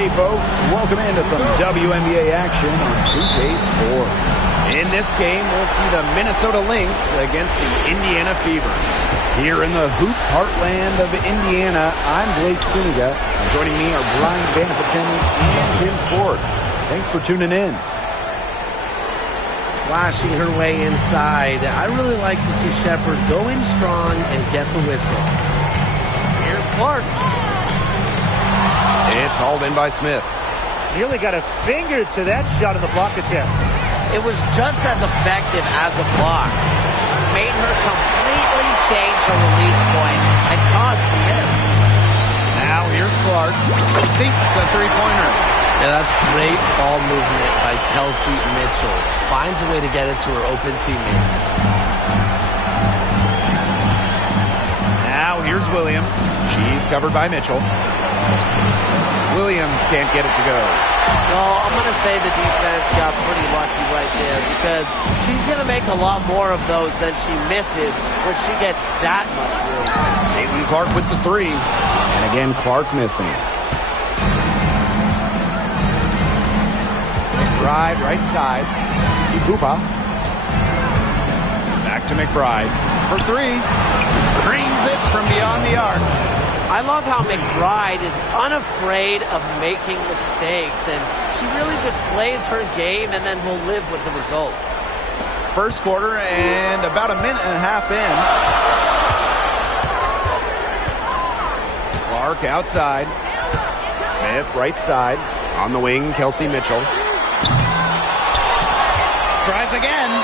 Hey folks, welcome into some WNBA action on 2K Sports. In this game, we'll see the Minnesota Lynx against the Indiana Fever. Here in the hoops heartland of Indiana, I'm Blake Suniga. And joining me are Brian Banafitini and Tim Sports. Thanks for tuning in. Slashing her way inside. I really like to see Shepard go in strong and get the whistle. Here's Clark. It's hauled in by Smith. Nearly got a finger to that shot in the block attempt. It was just as effective as a block. Made her completely change her release point and caused the miss. Now here's Clark. Sinks the three-pointer. Yeah, that's great ball movement by Kelsey Mitchell. Finds a way to get it to her open teammate. Now here's Williams. She's covered by Mitchell. Williams can't get it to go. No, I'm going to say the defense got pretty lucky right there because she's going to make a lot more of those than she misses when she gets that much room. Caitlin Clark with the three. And again, Clark missing. McBride, right side. Ipupa. Back to McBride. For three. Cranes it from beyond the arc. I love how McBride is unafraid of making mistakes, and she really just plays her game and then will live with the results. First quarter and about a minute and a half in. Clark outside. Smith right side. On the wing, Kelsey Mitchell. Tries again.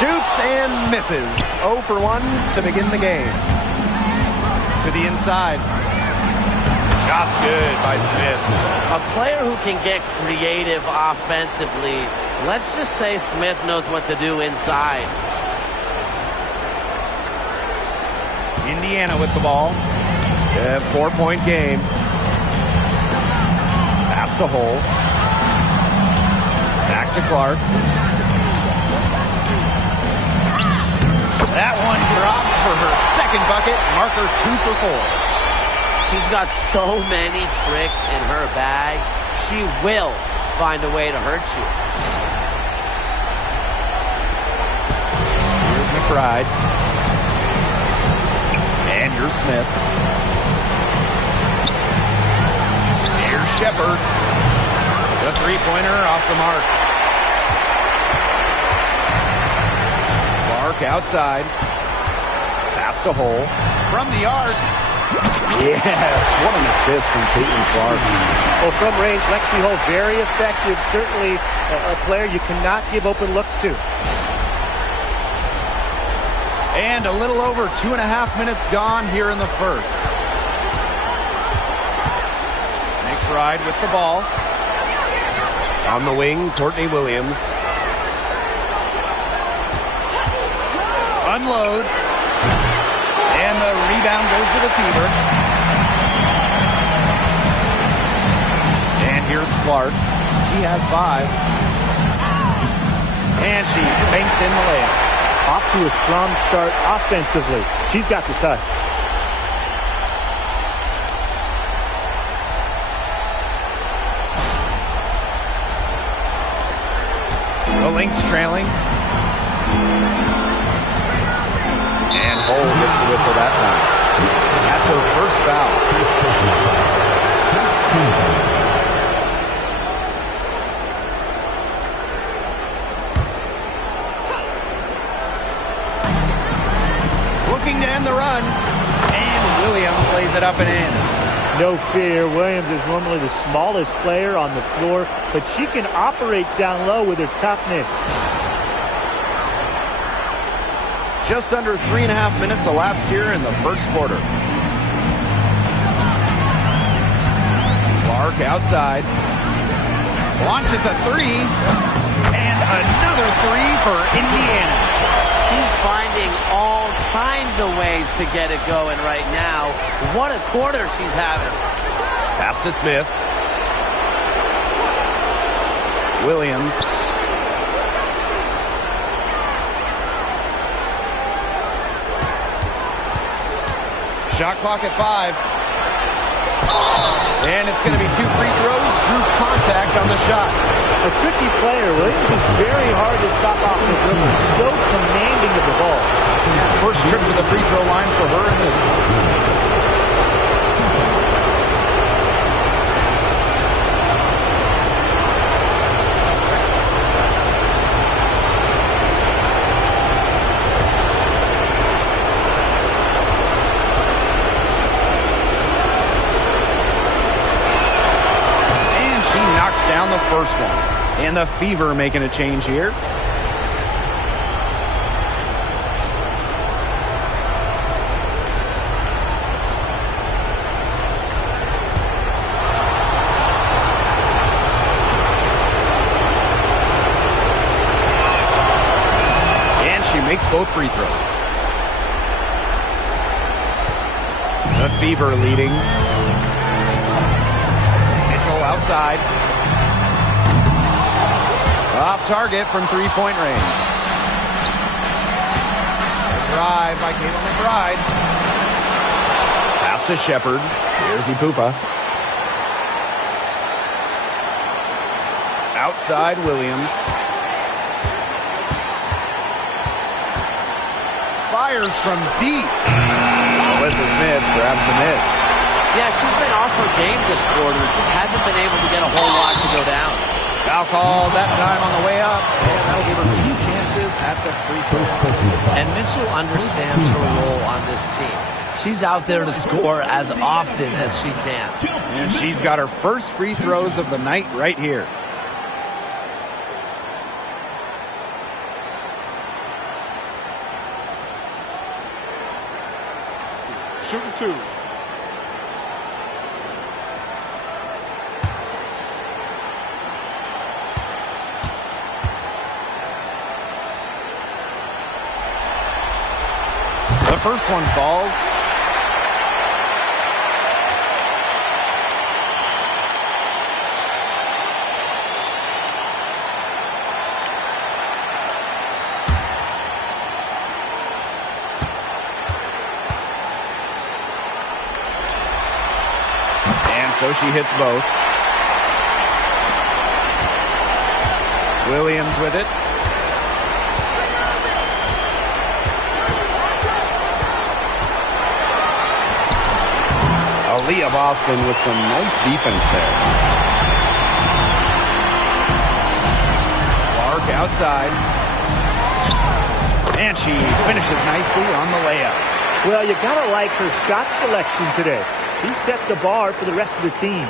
Shoots and misses. 0 for 1 to begin the game. To the inside. Shot's good by Smith. A player who can get creative offensively. Let's just say Smith knows what to do inside. Indiana with the ball. A 4-point game. Pass to Hole. Back to Clark. That one drops for her second bucket. Marker 2 for 4. She's got so many tricks in her bag. She will find a way to hurt you. Here's McBride. And here's Smith. Here's Shepard. The three-pointer off the mark. Clark outside. Pass to Hole. From the arc. Yes, what an assist from Caitlin Clark. Well, from range, Lexi Hole, very effective. Certainly a player you cannot give open looks to. And a little over 2.5 minutes gone here in the first. McBride with the ball. On the wing, Courtney Williams. Unloads. And the rebound goes to the Fever. And here's Clark. He has 5. And she banks in the layup. Off to a strong start offensively. She's got the touch. The Lynx trailing. And Hole gets the whistle that time. That's her first foul. Looking to end the run. And Williams lays it up and in. No fear. Williams is normally the smallest player on the floor, but she can operate down low with her toughness. Just under 3.5 minutes elapsed here in the first quarter. Clark outside. Launches a three. And another three for Indiana. She's finding all kinds of ways to get it going right now. What a quarter she's having. Pass to Smith. Williams. Shot clock at 5. And it's going to be 2 free throws. Drew contact on the shot. A tricky player. Williams is very hard to stop off the dribble. So commanding of the ball. First trip to the free throw line for her in this one. Down the first one. And the Fever making a change here. And she makes both free throws. The Fever leading. Mitchell outside. Off target from three-point range. Drive by Caitlin McBride. Pass to Shepard. Here's Ipupa. Outside Williams. Fires from deep. Melissa Smith grabs the miss. Yeah, she's been off her game this quarter. Just hasn't been able to get a whole lot to go down. Foul call that time on the way up, and that'll give her 2 chances at the free throw. And Mitchell understands her role on this team. She's out there to score as often as she can. And she's got her first free throws of the night right here. Shooting 2. The first one falls. And so she hits both. Williams with it. Aaliyah Boston with some nice defense there. Clark outside. And she finishes nicely on the layup. Well, you gotta like her shot selection today. She set the bar for the rest of the team.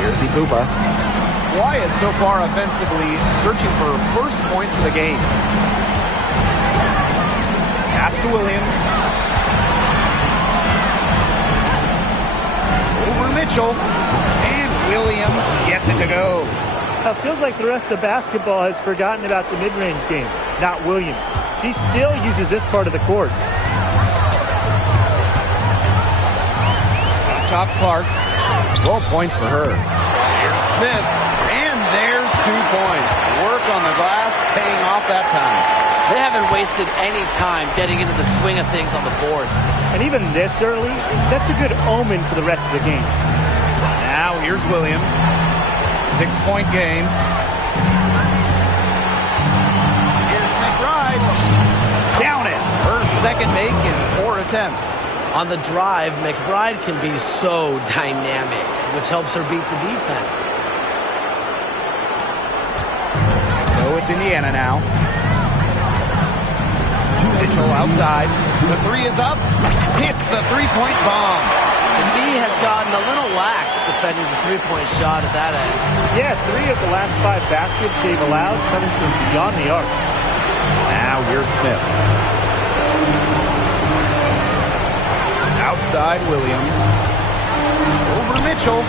Here's Ipupa. Wyatt so far offensively searching for first points of the game. Pass to Williams. Over Mitchell. And Williams gets it to go. Now, it feels like the rest of the basketball has forgotten about the mid-range game, not Williams. She still uses this part of the court. Up top Clark. 12 points for her. Here's Smith. And there's 2 points. Work on the glass, paying off that time. They haven't wasted any time getting into the swing of things on the boards. And even this early, that's a good omen for the rest of the game. Now here's Williams. 6-point game. Here's McBride. Down it. Her second make in 4 attempts. On the drive, McBride can be so dynamic, which helps her beat the defense. So it's Indiana now. Mitchell outside. The 3 is up. Hits the 3-point bomb. The D has gotten a little lax defending the 3-point shot at that end. Yeah, 3 of the last 5 baskets they've allowed coming from beyond the arc. Now here's Smith. Outside Williams. Over Mitchell.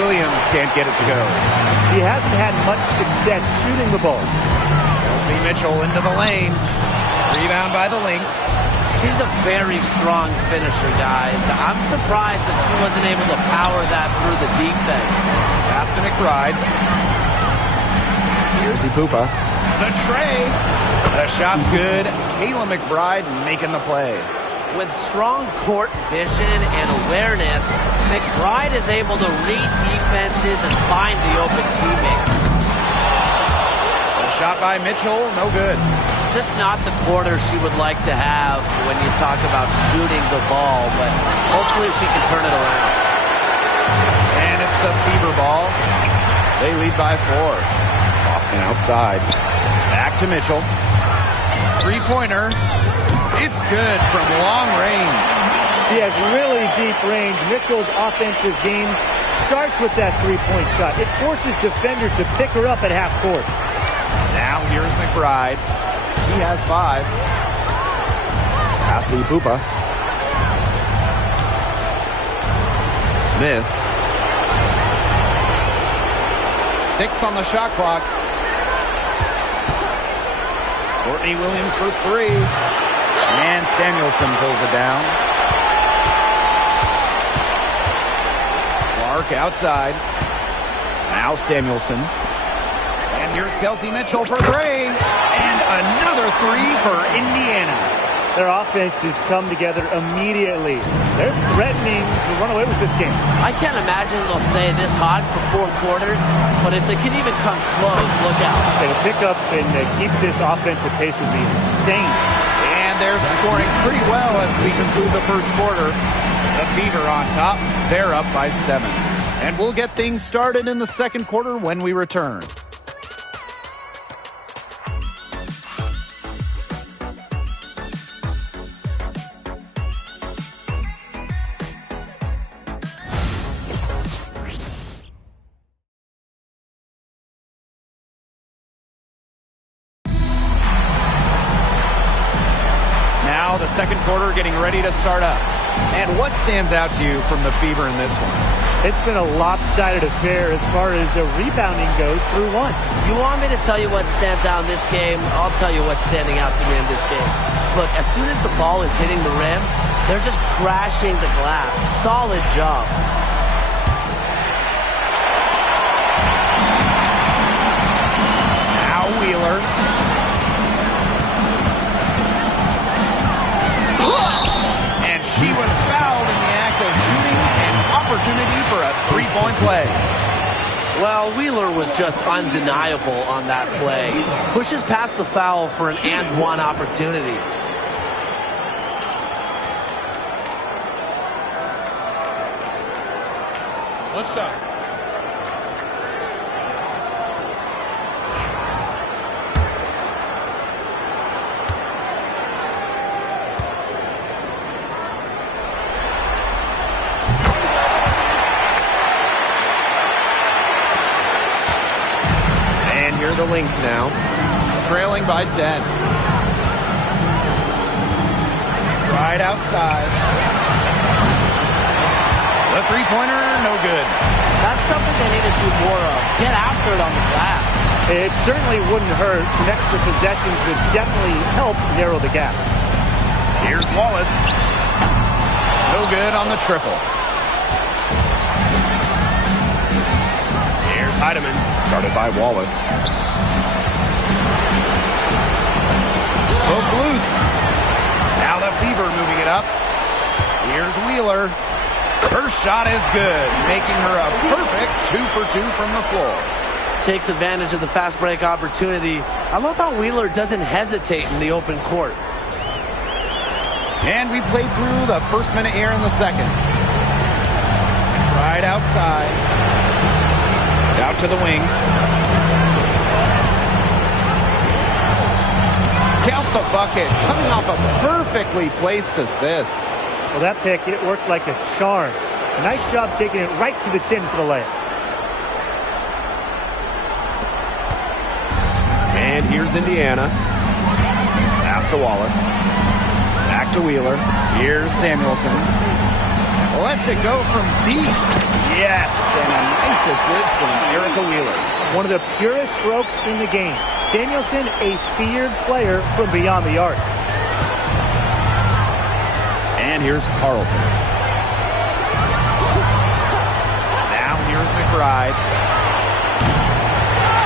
Williams can't get it to go. He hasn't had much success shooting the ball. We'll see Mitchell into the lane. Rebound by the Lynx. She's a very strong finisher, guys. I'm surprised that she wasn't able to power that through the defense. Pass to McBride. Here's Ipupa. The tray. The shot's good. Kayla McBride making the play. With strong court vision and awareness, McBride is able to read defenses and find the open teammate. The shot by Mitchell, no good. Just not the quarter she would like to have when you talk about shooting the ball, but hopefully she can turn it around. And it's the Fever ball. They lead by 4. Boston outside. Back to Mitchell. Three-pointer. It's good from long range. She has really deep range. Mitchell's offensive game starts with that three-point shot. It forces defenders to pick her up at half court. Now here's McBride. He has 5. Cassie Pupa. Smith. 6 on the shot clock. Courtney Williams for 3. And Samuelson pulls it down. Clark outside. Now Samuelson. And here's Kelsey Mitchell for 3. And another 3 for Indiana. Their offenses come together immediately. They're threatening to run away with this game. I can't imagine they'll stay this hot for 4 quarters, but if they can even come close, look out. To pick up and keep this offensive pace would be insane. And they're scoring pretty well as we conclude the first quarter. The Fever on top. They're up by 7. And we'll get things started in the second quarter when we return. The second quarter getting ready to start up. And what stands out to you from the Fever in this one? It's been a lopsided affair as far as rebounding goes through one. You want me to tell you what stands out in this game? I'll tell you what's standing out to me in this game. Look, as soon as the ball is hitting the rim, they're just crashing the glass. Solid job. Now Wheeler. She was fouled in the act of shooting, and opportunity for a three-point play. Well, Wheeler was just undeniable on that play. Pushes past the foul for an and-one opportunity. What's up? The Lynx now, trailing by 10. Right outside. The three-pointer, no good. That's something they need to do more of. Get after it on the glass. It certainly wouldn't hurt. Some extra possessions would definitely help narrow the gap. Here's Wallace. No good on the triple. Here's Heidemann, started by Wallace. Hook loose. Now the Fever moving it up. Here's Wheeler. Her shot is good, making her a perfect 2 for 2 from the floor. Takes advantage of the fast break opportunity. I love how Wheeler doesn't hesitate in the open court. And we played through the first minute here in the second. Right outside. Out to the wing. Count the bucket, coming off a perfectly placed assist. Well, that pick, it worked like a charm. A nice job taking it right to the tin for the layup. And here's Indiana. Pass to Wallace. Back to Wheeler. Here's Samuelson. Lets it go from deep. Yes, and a nice assist from Erica Wheeler. One of the purest strokes in the game. Samuelson, a feared player from beyond the arc. And here's Carlton. Now here's McBride.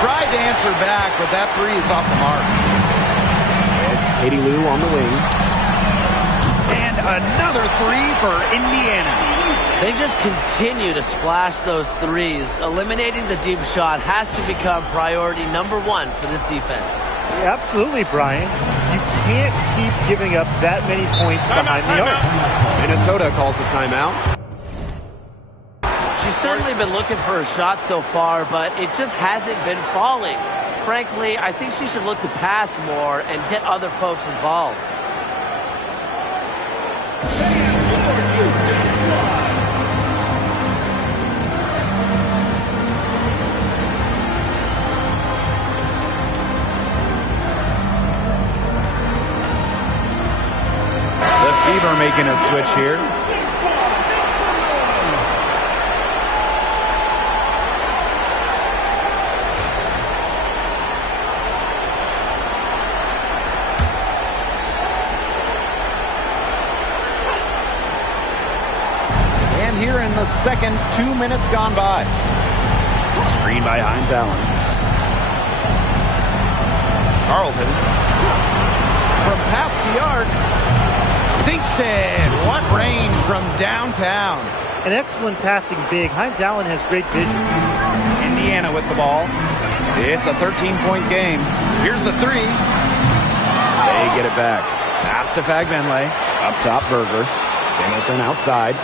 Tried to answer back, but that three is off the mark. Katie Lou on the wing. And another three for Indiana. They just continue to splash those threes. Eliminating the deep shot has to become priority number one for this defense. Absolutely, Brian. You can't keep giving up that many points behind the arc. Minnesota calls a timeout. She's certainly been looking for a shot so far, but it just hasn't been falling. Frankly, I think she should look to pass more and get other folks involved. The Fever making a switch here. Here in the second, 2 minutes gone by. Screen by Hines Allen. Carlton. From past the arc. Sinks it. What range from downtown. An excellent passing big. Hines Allen has great vision. Indiana with the ball. It's a 13-point game. Here's the three. They get it back. Pass to Fagbenle. Up top, Berger. Samuelson outside.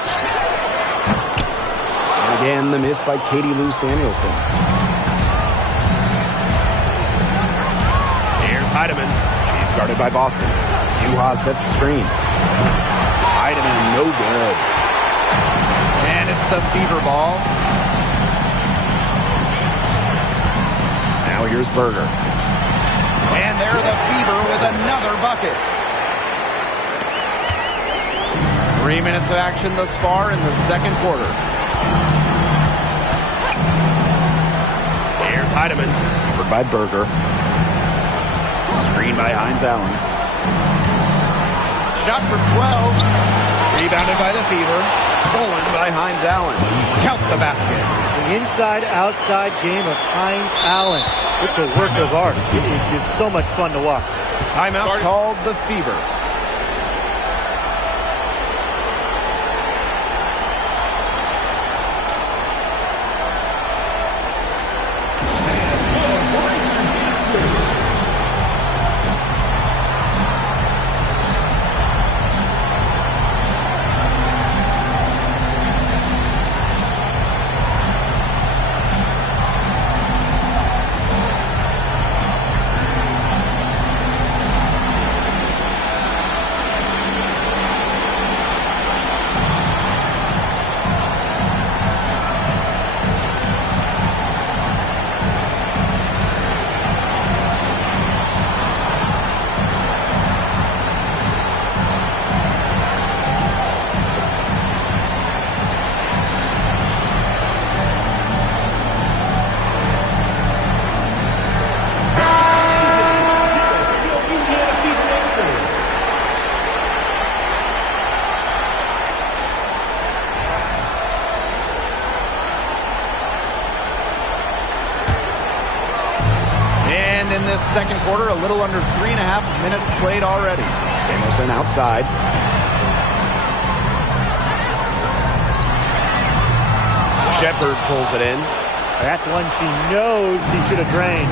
Again, the miss by Katie Lou Samuelson. Here's Heidemann. She's guarded by Boston. Juha sets the screen. Heidemann, no good. And it's the Fever ball. Now here's Berger. And they're the Fever with another bucket. 3 minutes of action thus far in the second quarter. Here's Heidemann. Covered by Berger. Screen by Hines Allen. Shot for 12. Rebounded by the Fever. Stolen by Hines Allen. Count the basket. The inside-outside game of Hines Allen. It's a work of art. It is just so much fun to watch. Timeout called the Fever. In this second quarter, a little under 3.5 minutes played already. Samuelson outside. Shepard pulls it in. That's one she knows she should have drained.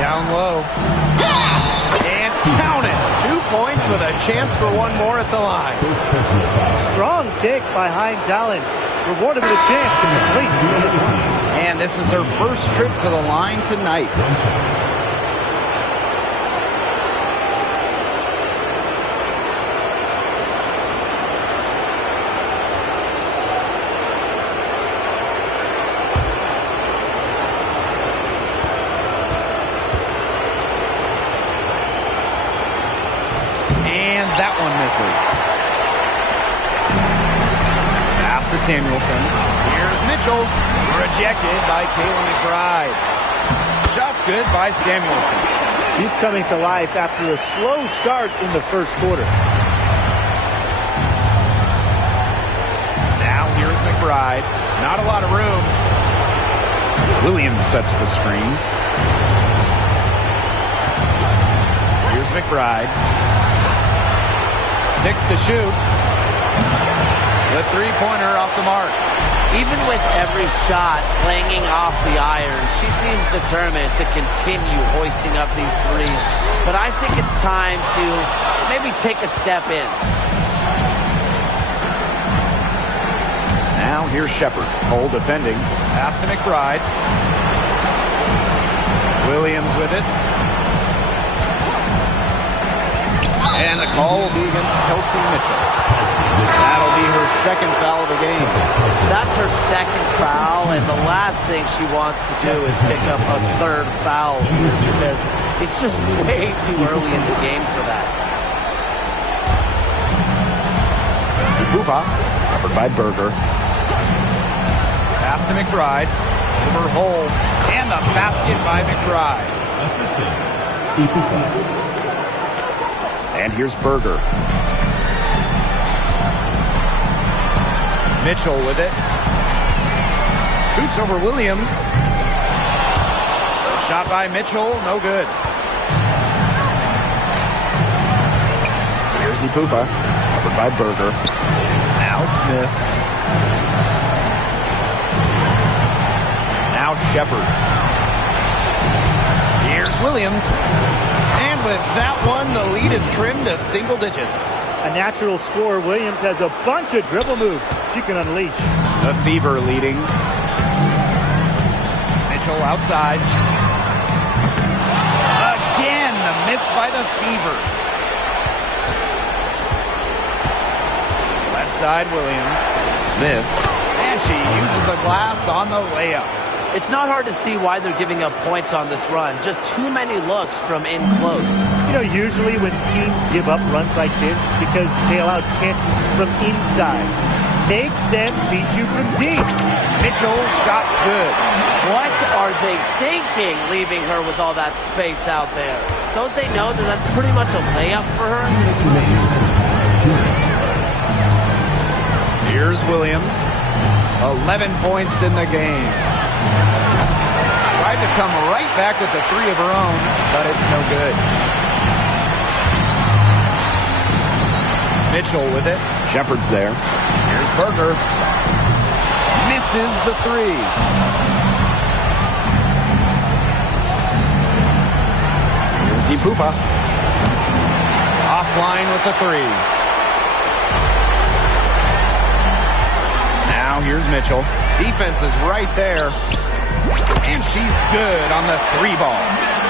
Down low. And count it. 2 points with a chance for one more at the line. Strong take by Hines Allen. Rewarded with a chance to complete. And this is her first trip to the line tonight. And that one misses. Pass to Samuelson. Here's Mitchell. Rejected by Kayla McBride. Shot's good by Samuelson. She's coming to life after a slow start in the first quarter. Now here's McBride. Not a lot of room. Williams sets the screen. Here's Here's McBride. 6 to shoot. The three-pointer off the mark. Even with every shot clanging off the iron, she seems determined to continue hoisting up these threes. But I think it's time to maybe take a step in. Now here's Shepard. Cole defending. Pass to McBride. Williams with it. And the call will be against Kelsey Mitchell. That'll be her second foul of the game. That's her second foul, and the last thing she wants to do is pick up a third foul because it's just way too early in the game for that. Pupa, covered by Berger. Pass to McBride. Over hole. And the basket by McBride. Assistant, Pupa. And here's Berger. Mitchell with it. Shoots over Williams. Shot by Mitchell, no good. Here's Pupa, covered by Berger. Now Smith. Now Shepard. Here's Williams. And with that one, the lead is trimmed to single digits. A natural scorer, Williams has a bunch of dribble moves she can unleash. The Fever leading. Mitchell outside. Again, a miss by the Fever. Left side, Williams. Smith. And she uses the glass on the layup. It's not hard to see why they're giving up points on this run. Just too many looks from in close. You know, usually when teams give up runs like this, it's because they allow chances from inside. Make them beat you from deep. Mitchell, shot's good. What are they thinking, leaving her with all that space out there? Don't they know that that's pretty much a layup for her? Here's Williams. 11 points in the game. Tried to come right back with the three of her own, but it's no good. Mitchell with it. Shepard's there. Here's Berger. Misses the three. Here's Pupa. Offline with the three. Now here's Mitchell. Defense is right there. And she's good on the three ball.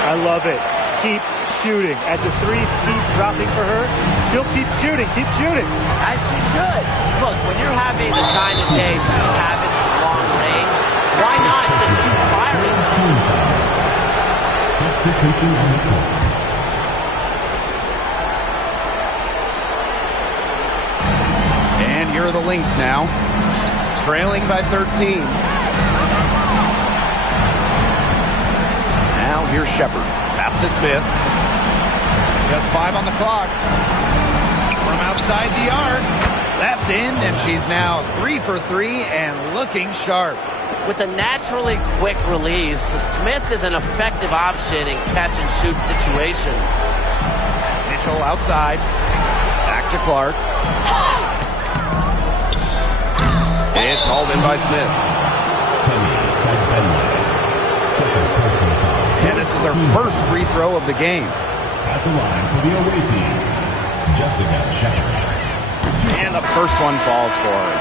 I love it. Keep shooting. As the threes keep dropping for her, she'll keep shooting. Keep shooting. As she should. Look, when you're having the kind of day she's having from long range, why not just keep firing? Substitution on the court. And here are the Lynx now. Trailing by 13. Now here's Shepard. Pass to Smith. Just 5 on the clock. From outside the arc. That's in, and she's now 3 for 3 and looking sharp. With a naturally quick release, Smith is an effective option in catch-and-shoot situations. Mitchell outside. Back to Clark. It's hauled in by Smith. And this is her first free throw of the game. At the line for the away team, Jessica Shepard. And the first one falls for her.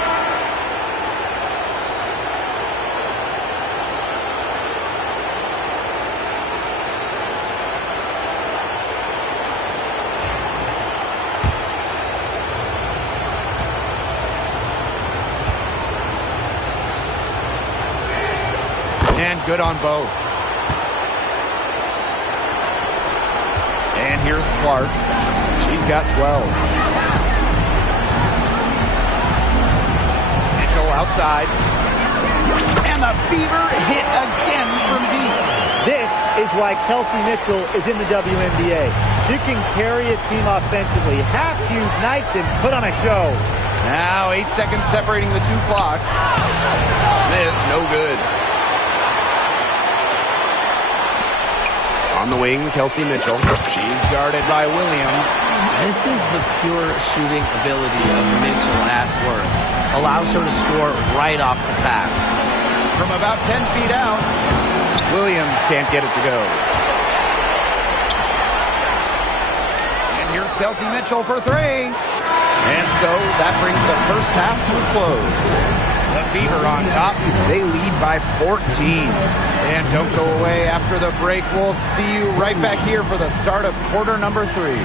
And good on both. And here's Clark. She's got 12. Mitchell outside. And the Fever hit again from deep. This is why Kelsey Mitchell is in the WNBA. She can carry a team offensively, have huge nights, and put on a show. Now 8 seconds separating the two clocks. Smith, no good. On On the wing, Kelsey Mitchell. She's guarded by Williams. This is the pure shooting ability of Mitchell at work. Allows her to score right off the pass. From about 10 feet out, Williams can't get it to go. And here's Kelsey Mitchell for three. And so that brings the first half to a close. The Fever on top. They lead by 14. And don't go away after the break. We'll see you right back here for the start of quarter number 3.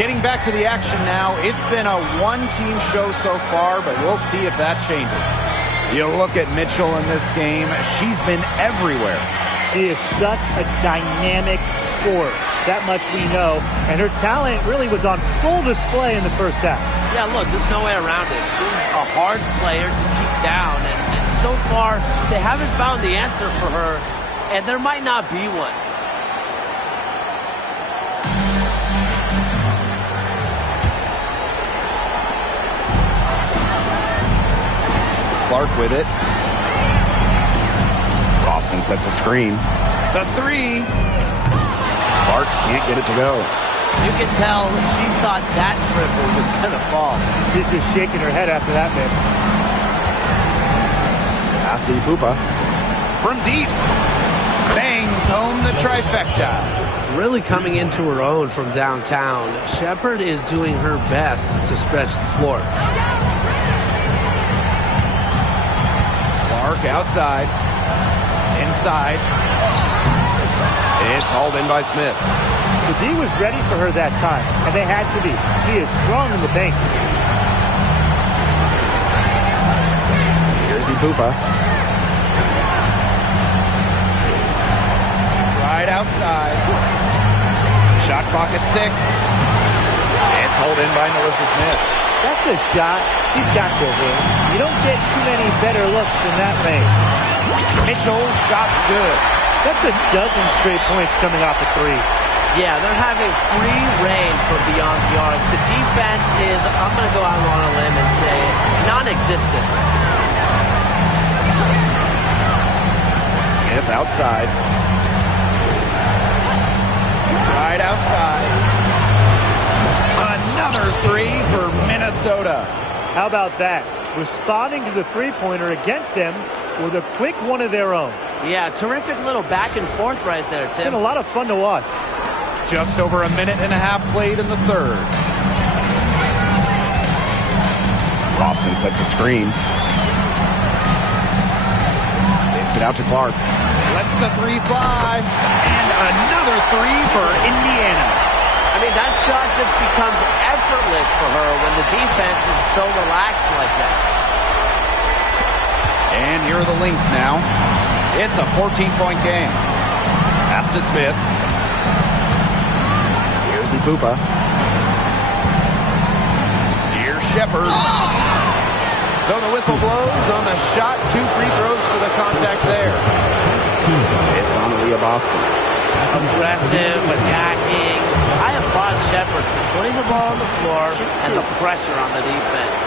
Getting back to the action now. It's been a one-team show so far, but we'll see if that changes. You look at Mitchell in this game. She's been everywhere. She is such a dynamic scorer. That much we know. And her talent really was on full display in the first half. Yeah, look, there's no way around it. She's a hard player to keep down. And so far, they haven't found the answer for her. And there might not be one. Clark with it. Boston sets a screen. The three. Clark can't get it to go. You can tell she thought that triple was going to fall. She's just shaking her head after that miss. Asi Pupa. From deep. Bangs home the trifecta. Really coming into her own from downtown. Shepard is doing her best to stretch the floor. Clark outside. Inside. It's hauled in by Smith. The D was ready for her that time, and they had to be. She is strong in the paint. Here's Pupa. Right outside. Shot clock at 6. It's hauled in by Melissa Smith. That's a shot she's got to hit. You don't get too many better looks than that range. Mitchell, shot's good. That's a dozen straight points coming off the threes. Yeah, they're having free reign from beyond the arc. The defense is, I'm going to go out on a limb and say, non-existent. Smith outside. Right outside. Another three for Minnesota. How about that? Responding to the three-pointer against them with a quick one of their own. Yeah, terrific little back and forth right there, Tim. It's been a lot of fun to watch. Just over a minute and a half played in the third. Boston sets a screen. Takes it out to Clark. Lets the three fly. And another three for Indiana. I mean, that shot just becomes effortless for her when the defense is so relaxed like that. And here are the Lynx now. It's a 14-point game. Pass to Smith. Here's Pupa. Here's Shepard. So the whistle blows on the shot. 2 free throws for the contact there. It's on Leah Boston. Aggressive, attacking. I applaud Shepard for putting the ball on the floor and the pressure on the defense.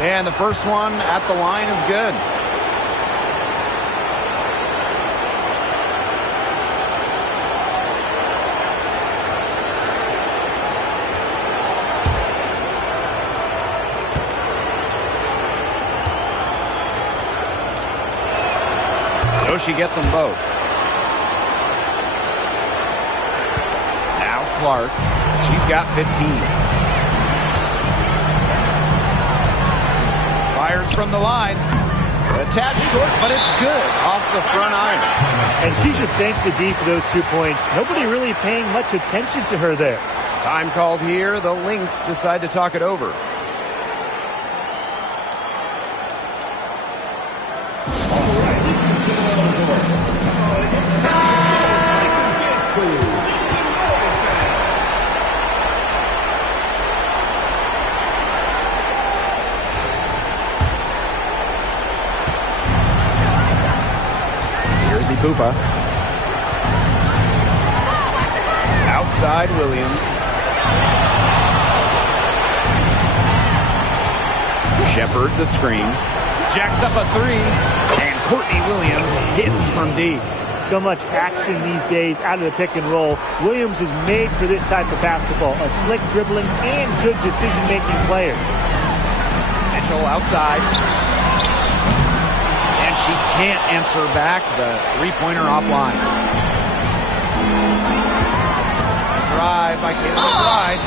And the first one at the line is good. So she gets them both. Now Clark. She's got 15. Fires from the line. Attached short, but it's good off the front iron. And she should thank the D for those 2 points. Nobody really paying much attention to her there. Time called here. The Lynx decide to talk it over. Pupa. Outside Williams. Shepard the screen. Jacks up a three. And Courtney Williams hits from deep. So much action these days out of the pick and roll. Williams is made for this type of basketball. A slick dribbling and good decision-making player. Mitchell outside. She can't answer back the three-pointer offline. Drive by Kayla McBride.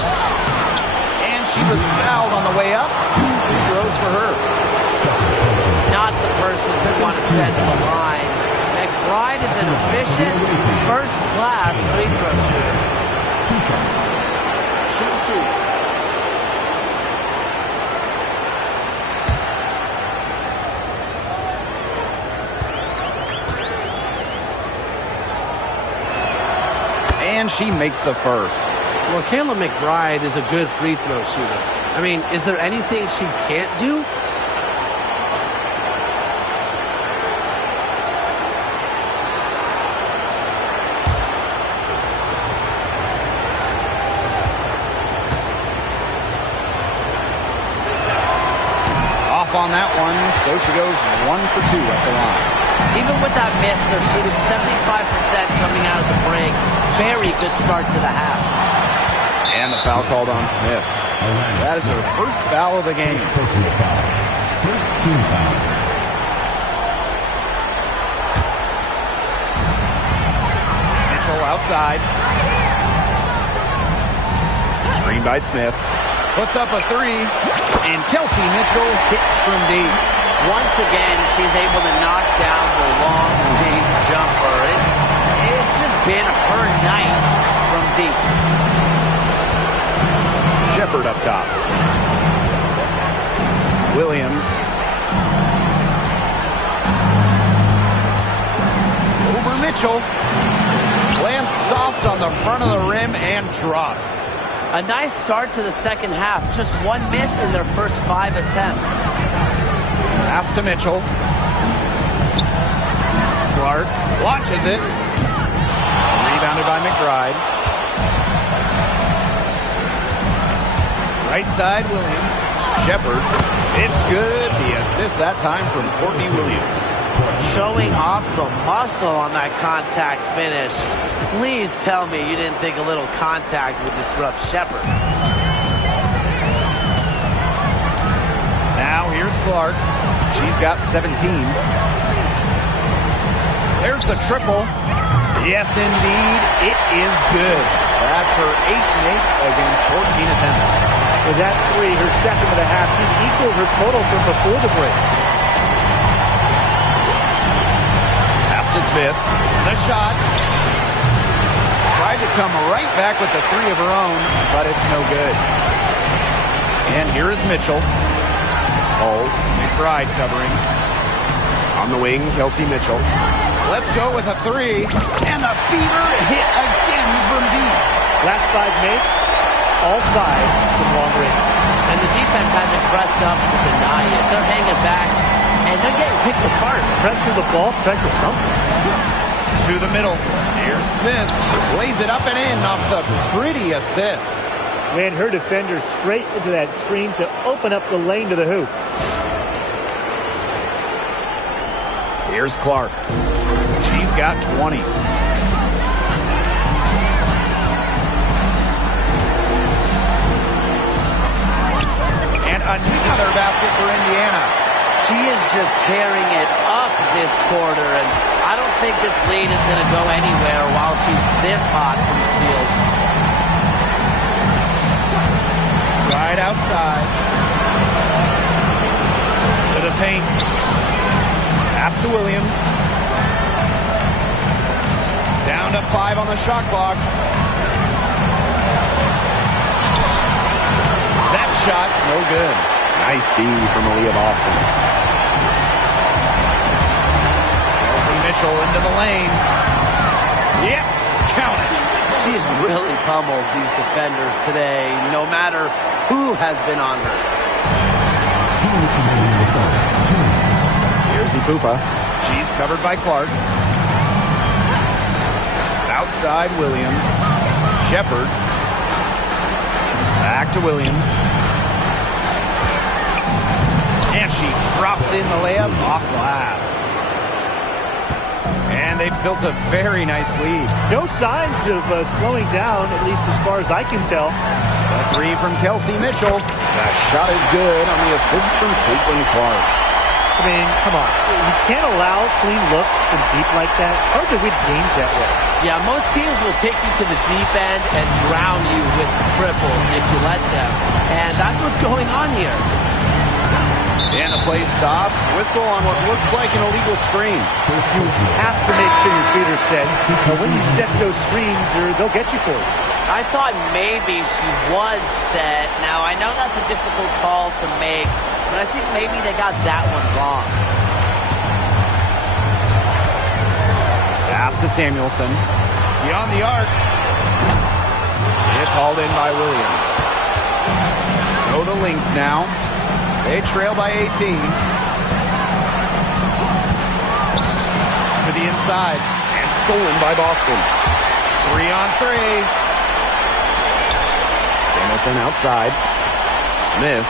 And she was fouled on the way up. 2 free throws for her. Not the person who want to send to the line. McBride is an efficient, first-class free throw shooter. 2 shots. Shoot 2. And she makes the first. Well, Kayla McBride is a good free throw shooter. I mean, is there anything she can't do? Off on that one, so she goes 1 for 2 at the line. Even with that miss, they're shooting 75% coming out of the break. Very good start to the half. And the foul called on Smith. That is her first foul of the game. First team foul. Mitchell outside. Screen by Smith. Puts up a three. And Kelsey Mitchell hits from deep. Once again, she's able to knock down the long-range jumper. It's just been her night from deep. Shepard up top. Williams. Over Mitchell. Lands soft on the front of the rim and drops. A nice start to the second half. Just 1 miss in their first 5 attempts. Pass to Mitchell. Clark launches it. Rebounded by McBride. Right side, Williams. Shepard. It's good. The assist that time from Courtney Williams. Showing off the muscle on that contact finish. Please tell me you didn't think a little contact would disrupt Shepard. Now here's Clark. She's got 17. There's the triple. Yes, indeed. It is good. That's her 8th make against 14 attempts. With that three, her second of the half, she's equaled her total from before the break. Pass to Smith. The shot. Tried to come right back with the three of her own, but it's no good. And here is Mitchell. Oh, McBride covering. On the wing, Kelsey Mitchell. Let's go with a three. And the feeder hit again from deep. Last 5 makes, all 5 from long range. And the defense hasn't pressed up to deny it. They're hanging back, and they're getting picked apart. Pressure the ball, pressure something. To the middle. Here's Smith. Lays it up and in off the pretty assist. Ran her defender straight into that screen to open up the lane to the hoop. Here's Clark. She's got 20. And another basket for Indiana. She is just tearing it up up this quarter, and I don't think this lead is going to go anywhere while she's this hot from the field. Right outside. To the paint. Pass to Williams. Down to 5 on the shot clock. That shot, no good. Nice D from Aaliyah Boston. Kelsey Mitchell into the lane. Yep, count it. She's really pummeled these defenders today, no matter who has been on her. Here's Ipupa. She's covered by Clark. Outside Williams. Shepard. Back to Williams. And she drops in the layup off glass. And they've built a very nice lead. No signs of slowing down, at least as far as I can tell. A 3 from Kelsey Mitchell. That shot is good on the assist from Caitlin Clark. I mean, come on. You can't allow clean looks from deep like that. Hard to win games that way. Yeah, most teams will take you to the deep end and drown you with triples if you let them. And that's what's going on here. And the play stops. Whistle on what looks like an illegal screen. You have to make sure your feet are set. When you set those screens, they'll get you for it. I thought maybe she was set. Now, I know that's a difficult call to make, but I think maybe they got that one wrong. Pass to Samuelson. Beyond the arc. It's hauled in by Williams. So the Lynx now. They trail by 18. To the inside. And stolen by Boston. 3 on 3. Samuelson outside. Smith.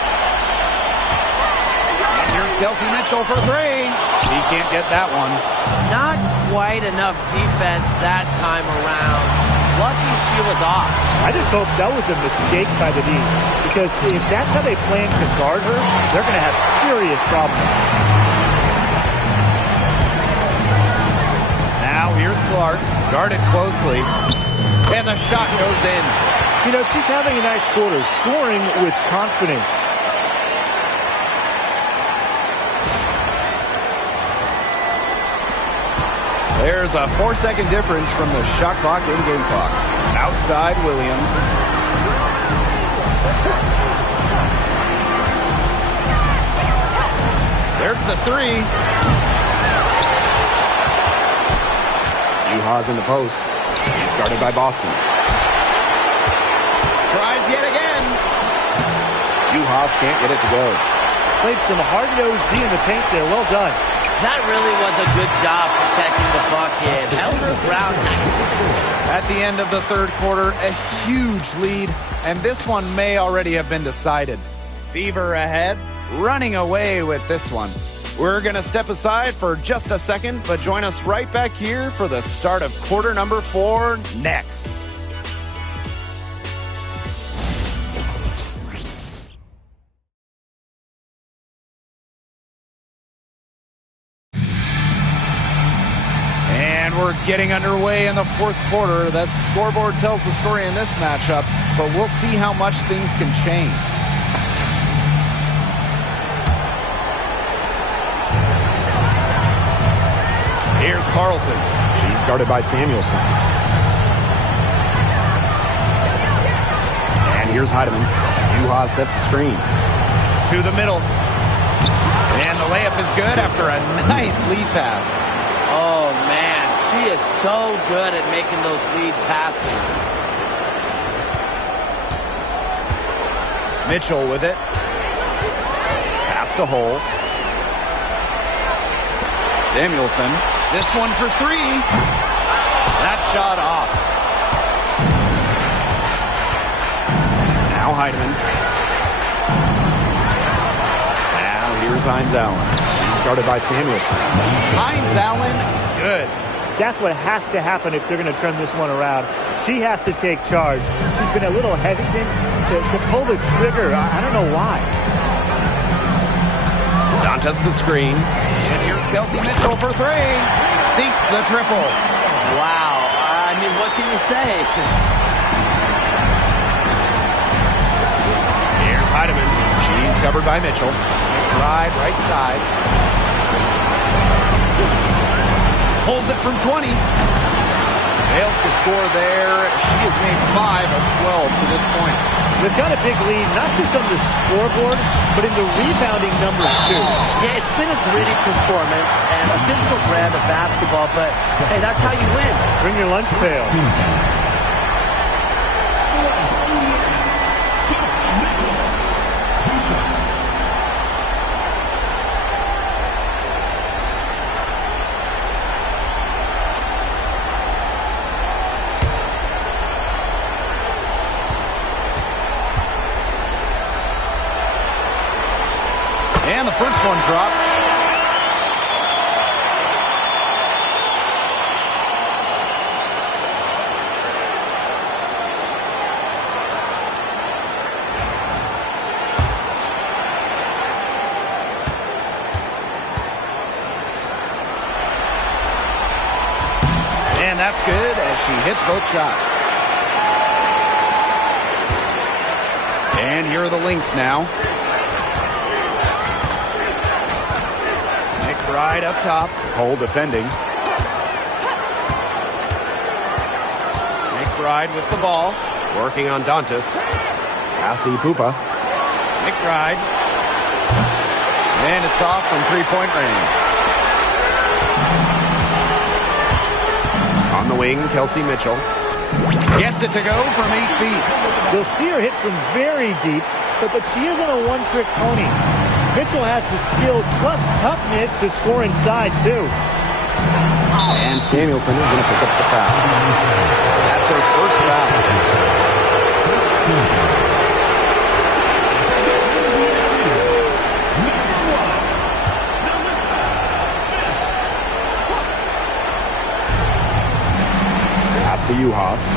And here's Kelsey Mitchell for 3. He can't get that one. Not quite enough defense that time around. Lucky she was off. I just hope that was a mistake by the D, because if that's how they plan to guard her, they're going to have serious problems. Now here's Clark, guarded closely, and the shot goes in. You know, she's having a nice quarter, scoring with confidence. There's a 4-second difference from the shot clock and game clock. Outside Williams. There's the 3. Uhas in the post. He's guarded by Boston. Tries yet again. Uhas can't get it to go. Played some hard-nosed D in the paint there. Well done. That really was a good job protecting the bucket. Held her ground nice. At the end of the third quarter, a huge lead, and this one may already have been decided. Fever ahead, running away with this one. We're going to step aside for just a second, but join us right back here for the start of quarter number 4 next. We're getting underway in the fourth quarter. That scoreboard tells the story in this matchup, but we'll see how much things can change. Here's Carlton. She's guarded by Samuelson. And here's Heidemann. Uhas sets the screen. To the middle. And the layup is good after a nice lead pass. Oh, man. She is so good at making those lead passes. Mitchell with it. Pass to Hull. Samuelson. This one for 3. That shot off. Now Heidemann. Now here's Hines Allen. She's guarded by Samuelson. Hines Allen, good. That's what has to happen if they're going to turn this one around. She has to take charge. She's been a little hesitant to pull the trigger. I don't know why. Dantas the screen. And here's Kelsey Mitchell for three. Sinks the triple. Wow. I mean, what can you say? Here's Heidemann. She's covered by Mitchell. McBride, right side. Pulls it from 20. Fails to score there. She has made 5 of 12 to this point. They've got a big lead, not just on the scoreboard, but in the rebounding numbers, too. Yeah, it's been a gritty performance and a physical brand of basketball, but hey, that's how you win. Bring your lunch pail. Kelsey Mitchell. 2 shots. And the first one drops. And that's good as she hits both shots. And here are the Lynx now. McBride up top. Cole defending. McBride with the ball. Working on Dantas. Pass to Pupa. McBride. And it's off from three-point range. On the wing, Kelsey Mitchell. Gets it to go from 8 feet. You'll see her hit from very deep, but she isn't a one-trick pony. Mitchell has the skills plus toughness to score inside, too. And Samuelson is going to pick up the foul. That's her first foul. Pass to Uhas.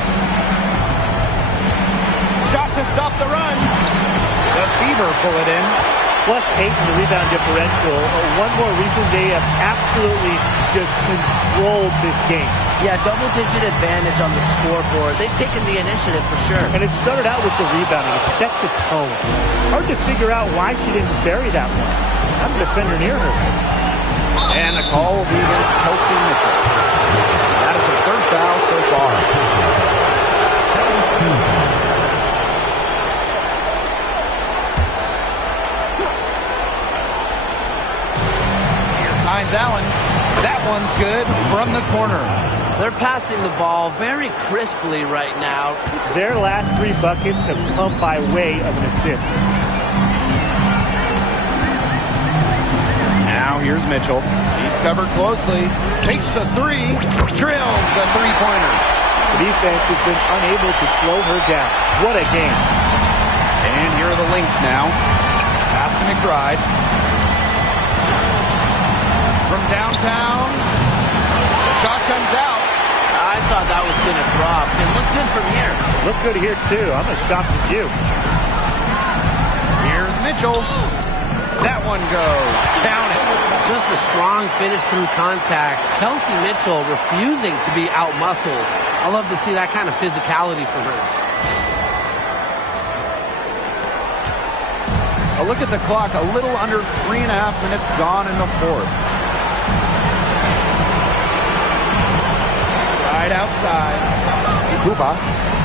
Shot to stop the run. The Fever pull it in. +8 in the rebound differential. One more reason they have absolutely just controlled this game. Yeah, double-digit advantage on the scoreboard. They've taken the initiative for sure. And it started out with the rebounding. It sets a tone. Hard to figure out why she didn't bury that one. I'm a defender near her. And the call will be against Kelsey Mitchell. That is her third foul so far. 17. Finds Allen. That one's good from the corner. They're passing the ball very crisply right now. Their last 3 buckets have come by way of an assist. Now here's Mitchell. He's covered closely. Takes the 3. Drills the three-pointer. The defense has been unable to slow her down. What a game. And here are the Lynx now. Pass to McBride. From downtown, the shot comes out. I thought that was going to drop. It looked good from here. Looked good here, too. I'm as shocked as you. Here's Mitchell. That one goes. Count it. Just a strong finish through contact. Kelsey Mitchell refusing to be out-muscled. I love to see that kind of physicality from her. A look at the clock. A little under 3.5 minutes gone in the fourth. Right outside. Pupa.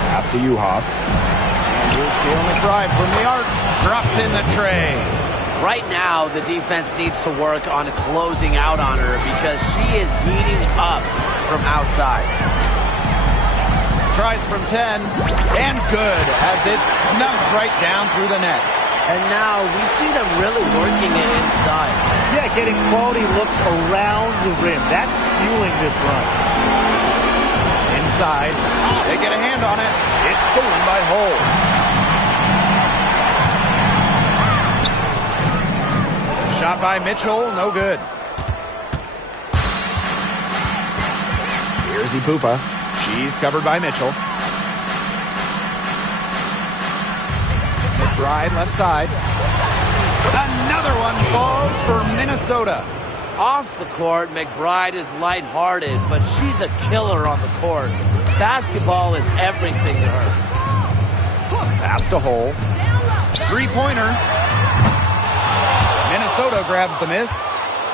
Pass to Uhas. And here's Kale McBride from the arc. Drops in the tray. Right now, the defense needs to work on closing out on her because she is heating up from outside. Tries from 10. And good as it snugs right down through the net. And now we see them really working it inside. Yeah, getting quality looks around the rim. That's fueling this run. Inside. They get a hand on it. It's stolen by Hull. Shot by Mitchell. No good. Here's Pupa. She's covered by Mitchell. McBride left side. Another one falls for Minnesota. Off the court, McBride is lighthearted, but she's a killer on the court. Basketball is everything to her. Pass to Hole. Three-pointer. Minnesota grabs the miss.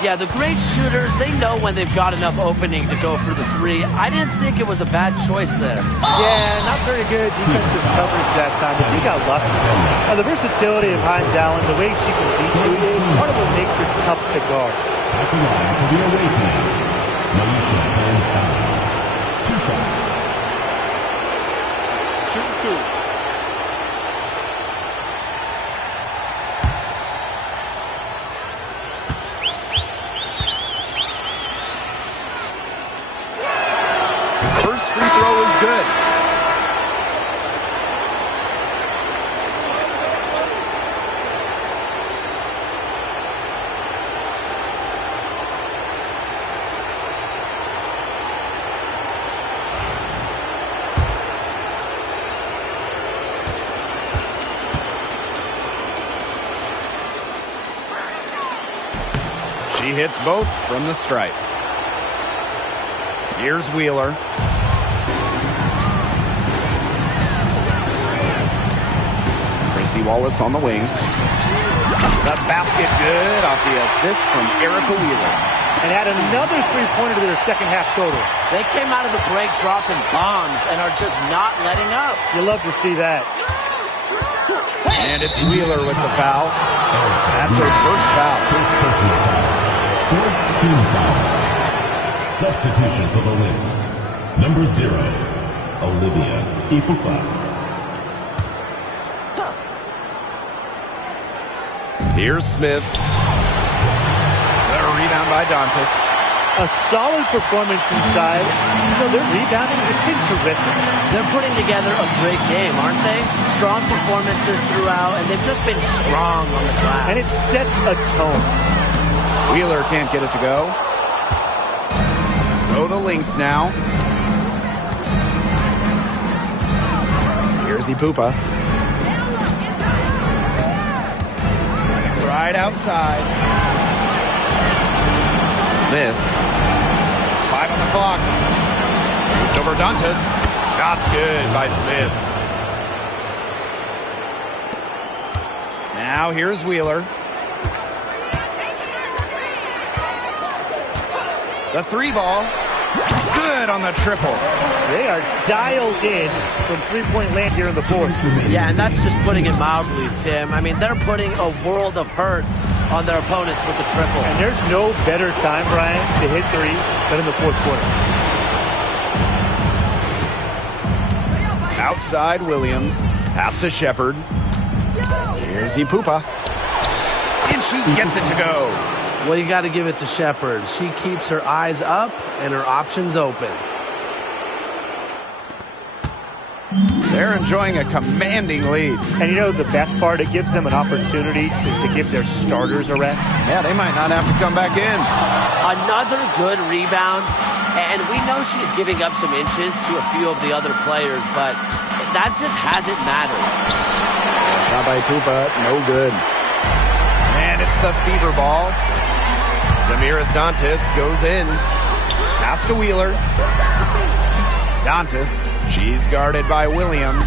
Yeah, the great shooters, they know when they've got enough opening to go for the three. I didn't think it was a bad choice there. Yeah, not very good defensive coverage that time, but she got lucky. Now, the versatility of Hines Allen, the way she can beat you, it's part of what makes her tough to guard. At the line for the away team, Maisha hands out. 2 shots. Shoot 2. First free throw is good. She hits both from the stripe. Here's Wheeler. Wallace on the wing. The basket good off the assist from Erica Wheeler. And add another three-pointer to their second half total. They came out of the break dropping bombs and are just not letting up. You love to see that. And it's Wheeler with the foul. That's her first foul. Fourth team foul. Substitution for the Lynx. Number 0, Olivia Ipupa. Here's Smith. The rebound by Dantas. A solid performance inside. You know, their rebounding, it's been terrific. They're putting together a great game, aren't they? Strong performances throughout, and they've just been strong on the glass. And it sets a tone. Wheeler can't get it to go. So the Lynx now. Here's Ipupa. Right outside. Smith. 5 on the clock. Moves over Dantas. Shot's good by Smith. Now here's Wheeler. The 3 ball. Good on the triple. They are dialed in from three-point land here in the fourth. Yeah, and that's just putting it mildly, Tim. I mean, they're putting a world of hurt on their opponents with the triple. And there's no better time, Brian, to hit threes than in the fourth quarter. Outside Williams. Pass to Shepard. Here's Ipupa. And she gets it to go. Well, you got to give it to Shepard. She keeps her eyes up and her options open. They're enjoying a commanding lead. And you know the best part? It gives them an opportunity to give their starters a rest. Yeah, they might not have to come back in. Another good rebound. And we know she's giving up some inches to a few of the other players, but that just hasn't mattered. Shot by Ipupa, no good. And it's the fever ball. Damiris Dantas goes in. Pass to Wheeler. Dantas, she's guarded by Williams.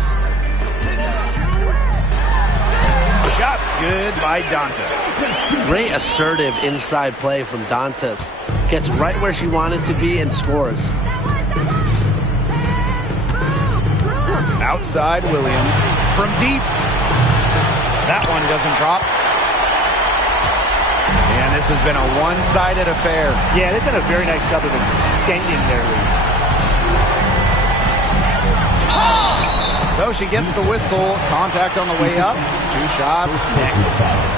Shot's good by Dantas. Great assertive inside play from Dantas. Gets right where she wanted to be and scores. Outside Williams. From deep. That one doesn't drop. And this has been a one-sided affair. Yeah, they've done a very nice job of extending their lead. So she gets the whistle. Contact on the way up. 2 shots.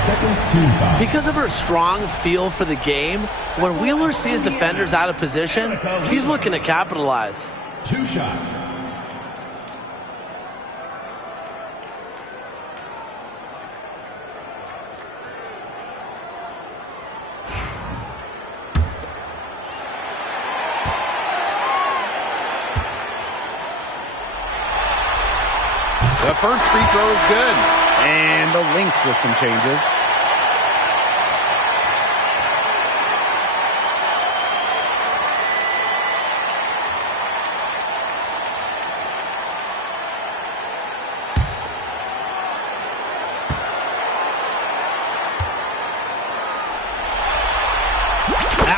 Second team foul. Because of her strong feel for the game, when Wheeler sees defenders out of position, she's looking to capitalize. 2 shots. The first free throw is good. And the Lynx with some changes.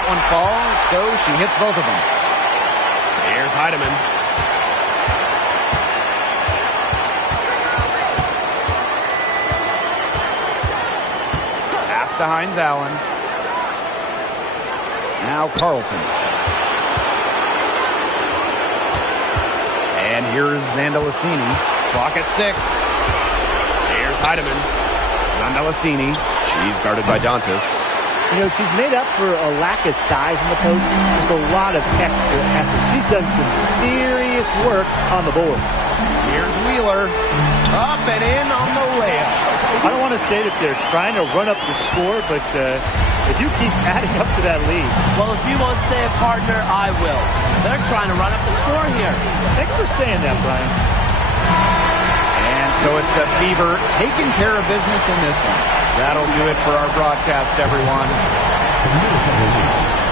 that one falls, so she hits both of them. Here's Heidemann. Pass to Hines Allen. Now Carlton. And here's Zandalicini. Clock at 6. Here's Heidemann. Zandalicini. She's guarded by Dantas. You know, she's made up for a lack of size in the post with a lot of extra effort. She's done some serious work on the boards. Here's Wheeler. Up and in on the layup. I don't want to say that they're trying to run up the score, but if you keep adding up to that lead. Well, if you won't say it, partner, I will. They're trying to run up the score here. Thanks for saying that, Brian. And so it's the Fever taking care of business in this one. That'll do it for our broadcast, everyone. The Minnesota Lynx